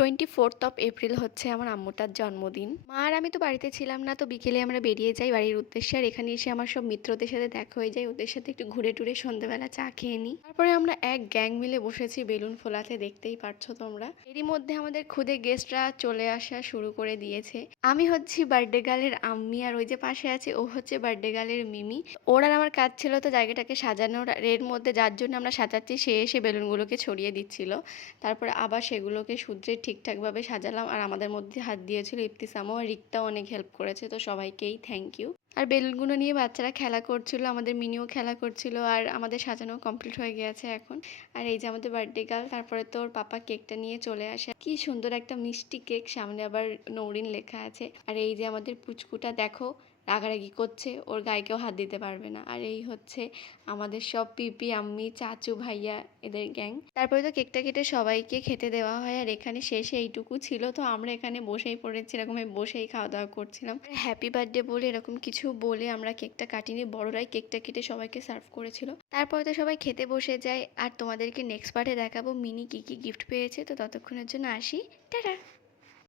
24 হচ্ছে আমার আম্মুটার জন্মদিন। মা আর আমি তো বাড়িতে ছিলাম না, তো বিকেলে আমরা বেরিয়ে যাই বাড়ির উদ্দেশ্যে। আর এখানে এসে আমার সব মিত্রদের সাথে দেখা হয়ে যায়, ওদের সাথে একটু ঘুরে টুরে সন্ধ্যেবেলা চা খেয়ে নিই। তারপরে আমরা এক গ্যাং মিলে বসেছি বেলুন ফোলাতে, দেখতেই পারছো তোমরা। এরই মধ্যে আমাদের খুদে গেস্টরা চলে আসা শুরু করে দিয়েছে। আমি হচ্ছি বার্থডে গার্লের আম্মি, আর ওই যে পাশে আছে ও হচ্ছে বার্থডে গার্লের মিমি। ওর আর আমার কাজ ছিল তো জায়গাটাকে সাজানোর, আর এর মধ্যে যার জন্য আমরা সাজাচ্ছি সে এসে বেলুনগুলোকে ছড়িয়ে দিচ্ছিল। তারপরে আবার সেগুলোকে শুধরে ঠিকঠাকভাবে সাজালাম। আর আমাদের মধ্যে হাত দিয়েছিল ইবতিসামও, আর রিক্তাও অনেক হেল্প করেছে, তো সবাইকেই থ্যাংক ইউ। আর বেলুনগুলো নিয়ে বাচ্চারা খেলা করছিল, আমাদের মিনিও খেলা করছিল, আর আমাদের সাজানো কমপ্লিট হয়ে গেছে এখন। আর এই যে আমাদের বার্থডে গার্ল, তারপরে তো ওর পাপা কেকটা নিয়ে চলে আসে। কি সুন্দর একটা মিষ্টি কেক, সামনে আবার নৌরিন লেখা আছে। আর এই যে আমাদের পুচকুটা দেখো রাগারাগি করছে, ওর গায়ে কেউ হাত দিতে পারবে না। আর এই হচ্ছে আমাদের সব পিপি, আম্মি, চাচু, ভাইয়া, এদের গ্যাং। তারপরে তো কেকটা কেটে সবাইকে খেতে দেওয়া হয়। আর এখানে শেষে এইটুকু ছিল, তো আমরা এখানে বসেই পড়েছি, এরকম বসেই খাওয়া দাওয়া করছিলাম। হ্যাপি বার্থডে বলে এরকম কিছু বলে আমরা কেকটা কাটিনি, বড়রাই কেকটা কেটে সবাইকে সার্ভ করেছিল। তারপরে তো সবাই খেতে বসে যায়। আর তোমাদেরকে নেক্সট পার্টে দেখাবো মিনি কি কি গিফট পেয়েছে। তো ততক্ষণের জন্য আসি, টাটা।